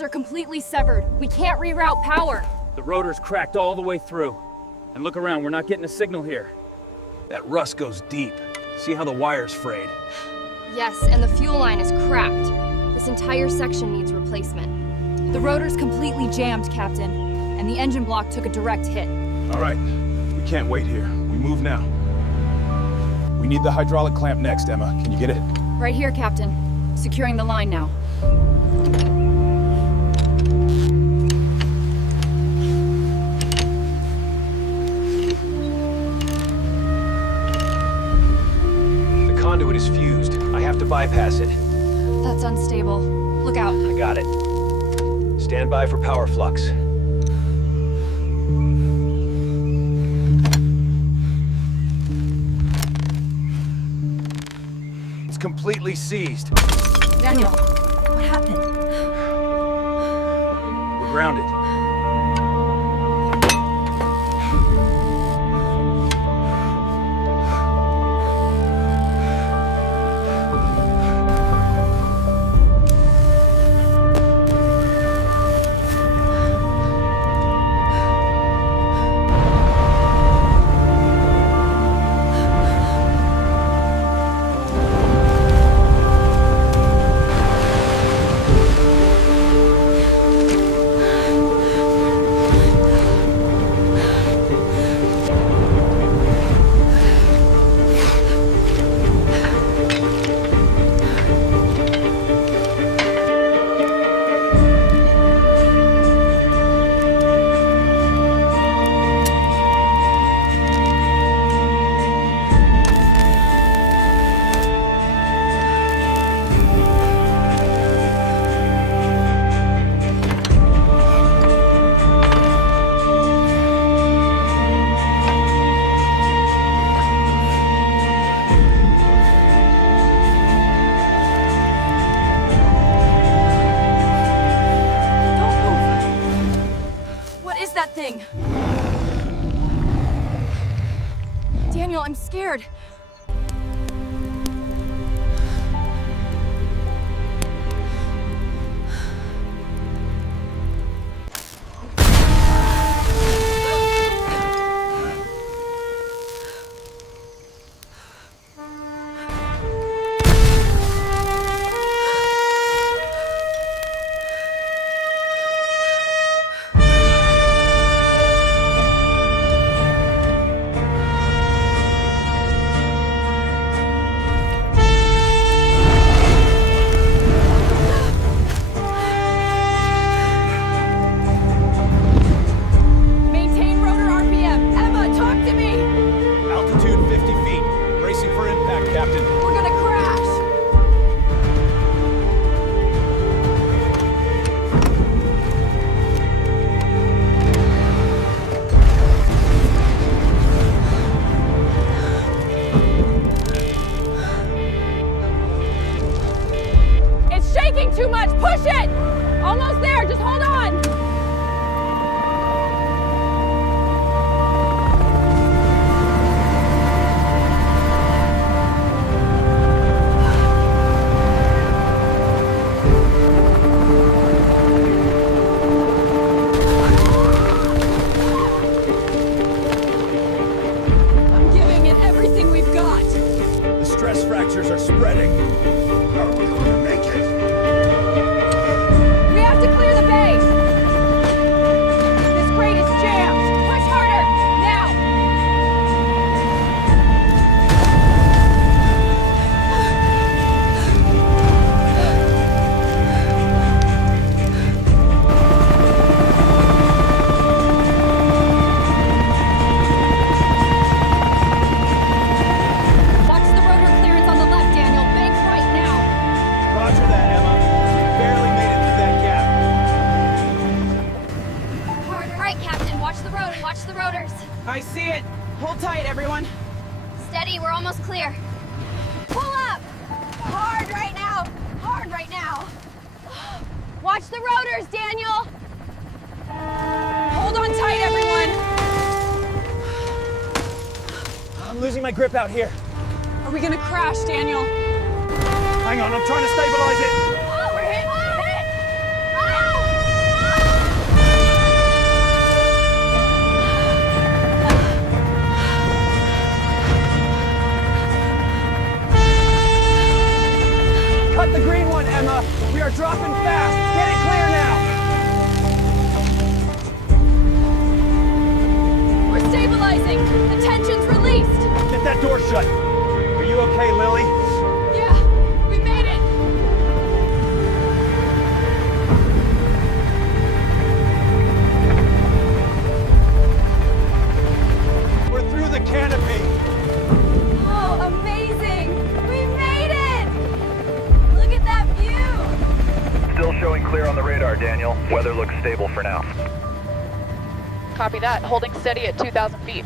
rotors are completely severed. We can't reroute power. The rotor's cracked all the way through. And look around, we're not getting a signal here. That rust goes deep. See how the wire's frayed? Yes, and the fuel line is cracked. This entire section needs replacement. The rotor's completely jammed, Captain, and the engine block took a direct hit. All right, we can't wait here. We move now. We need the hydraulic clamp next, Emma. Can you get it? Right here, Captain. Securing the line now. The conduit is fused. I have to bypass it. That's unstable. Look out. I got it. Stand by for power flux. It's completely seized. Daniel, what happened? We're grounded. Daniel, I'm scared. Too much! Push it! Almost there! Just hold on! I'm giving it everything we've got! The stress fractures are spreading. Are we going to make it? To clear the base! This crate is jammed! Push harder! Now! Watch the rotor clearance on the left, Daniel. Bank right now. Roger that, Emma. We barely made it through that gap. Watch the rotors. I see it! Hold tight, everyone! Steady, we're almost clear. Pull up! Hard right now! Hard right now! Watch the rotors, Daniel! Hold on tight, everyone! I'm losing my grip out here. Are we gonna crash, Daniel? Hang on, I'm trying to stabilize it. Oh, we're hit! We're hit! Ah! radar, Daniel. Weather looks stable for now. Copy that. Holding steady at 2,000 feet.